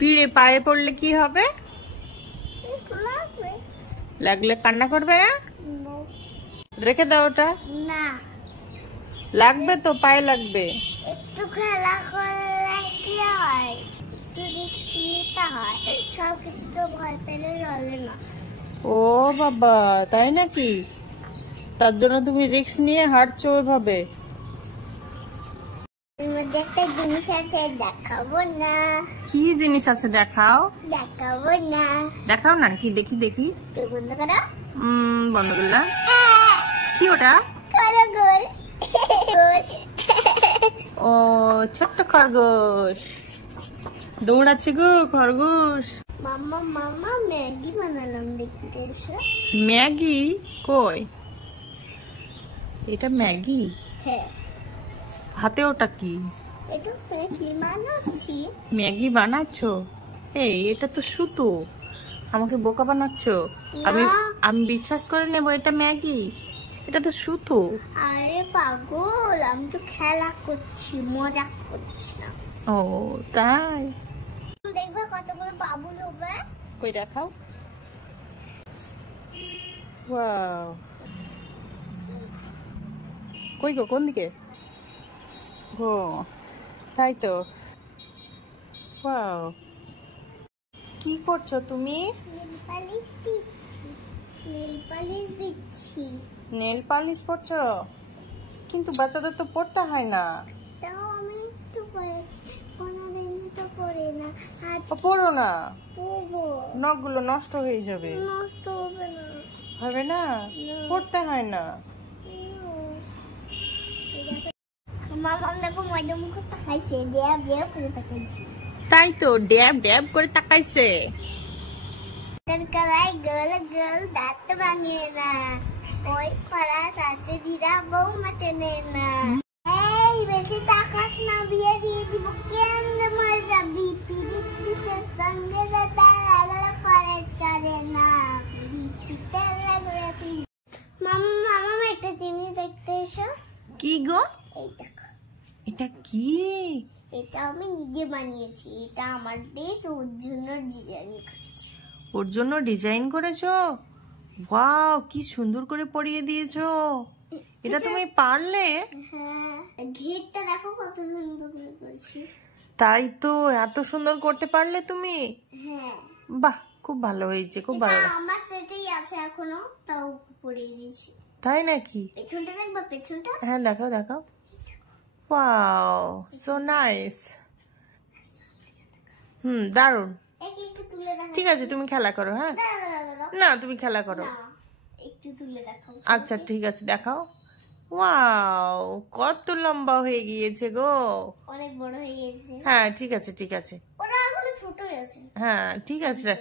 পিড়ে পায়ে পড়লে কি হবে? লাগলে কান্না করবে না? রেখে দাও ওটা। না, লাগবে তো, পায়ে লাগবে। একটু খেলা করলে কি হয়? একটু রিস্ক নিতে হয়, সব কিছু তো ভয় পেলে চলে না। ও বাবা, তাই নাকি? তার জন্য তুমি রিস্ক নিয়ে হাঁটছো ওইভাবে? একটা জিনিস আছে, দেখাবো না? কি জিনিস আছে দেখাও। দেখাবো না। দেখাও না, কি দেখি দেখি। তুই বন্ধ করো। বন্ধ করলাম। কি ওটা? খরগোশ। ও ছোট্ট খরগোশ দৌড়াচ্ছে গো খরগোশ। মামা মামা ম্যাগি বানালাম, দেখতে এসো। ম্যাগি? কই এটা ম্যাগি? হ্যাঁ। হাতে ওটা কি? এটা ম্যাগি বানাচ্ছি। ম্যাগি বানাচ্ছো? এই এটা তো সুতো, আমাকে বোকা বানাচ্ছো। আমি আমি বিশ্বাস করে নেবো এটা ম্যাগি? এটা তো সুতো। আরে পাগল, আমি তো খেলা করছি, মজা করছিলাম। ও তাই? দেখবা কতগুলো বাবুল হবে। কই দেখাও। ওয়াও, কই গো, কোন দিকে? ও তাই তো। ওয়াও, কি করছো তুমি? নেল পালিশ দিচ্ছি। নেল পালিশ দিচ্ছি। নেল পালিশ পরছো? কিন্তু বাচ্চাদের তো পড়তে হয় না। তাও আমি একটু পরেছি, কোনোদিন তো পরে না। আজ পড়ো না, পরবো। নখগুলো নষ্ট হয়ে যাবে। নষ্ট হবে না। হবে না? পড়তে হয় না। মামা দেখো, ময়দা মুখ তাকাইছে, ড্যাব ড্যাব করে তাকাইছে। তাই তো, ড্যাব ড্যাব করে তাকাইছে। তার কালাই গল গল দাঁত ভাঙে না, ওই খরাস আছে দিদা বউ মাঠে নেয় না। এই বেশি তাকাস না, বিয়ে দিয়ে দিব, কেমনে মরে যাবি? পিড়িতিতে সঙ্গে দাদা লাগলে পরে চলে না, পিড়িতিতে লাগলে পিড়ি। মামা মামা একটা জিনিস দেখতে এসো। কি গো? এই দেখো, এটা কি? এটা আমি নিজে বানিয়েছি। এটা আমার ড্রেস, ওর জন্য ডিজাইন করেছি। ওর জন্য ডিজাইন করেছো? ওয়াও, কি সুন্দর করে পরিয়ে দিয়েছো। এটা তুমি পারলে? হ্যাঁ, ঘেরটা দেখো কত সুন্দর করে করেছি। তাই তো, এত সুন্দর করতে পারলে তুমি? হ্যাঁ। বাহ, খুব ভালো হয়েছে, খুব ভালো। আমার সেটাই আছে এখনো, তাও পরিয়ে দিয়েছি। তাই নাকি? পেছনটা দেখবা, পেছনটা। হ্যাঁ দেখাও দেখাও। Wow, so nice. দারুন। একটু তুলে দেখো। ঠিক আছে, তুমি খেলা করো। হ্যাঁ, দাঁড়াও। না তুমি খেলা করো। না, একটু তুলে দেখাও। আচ্ছা ঠিক আছে, দেখাও। ওয়াও, কত লম্বা হয়ে গিয়েছে গো। অনেক বড় হয়ে গেছে। হ্যাঁ ঠিক আছে ঠিক আছে। ওটা এখনো ছোটই আছে। হ্যাঁ ঠিক আছে।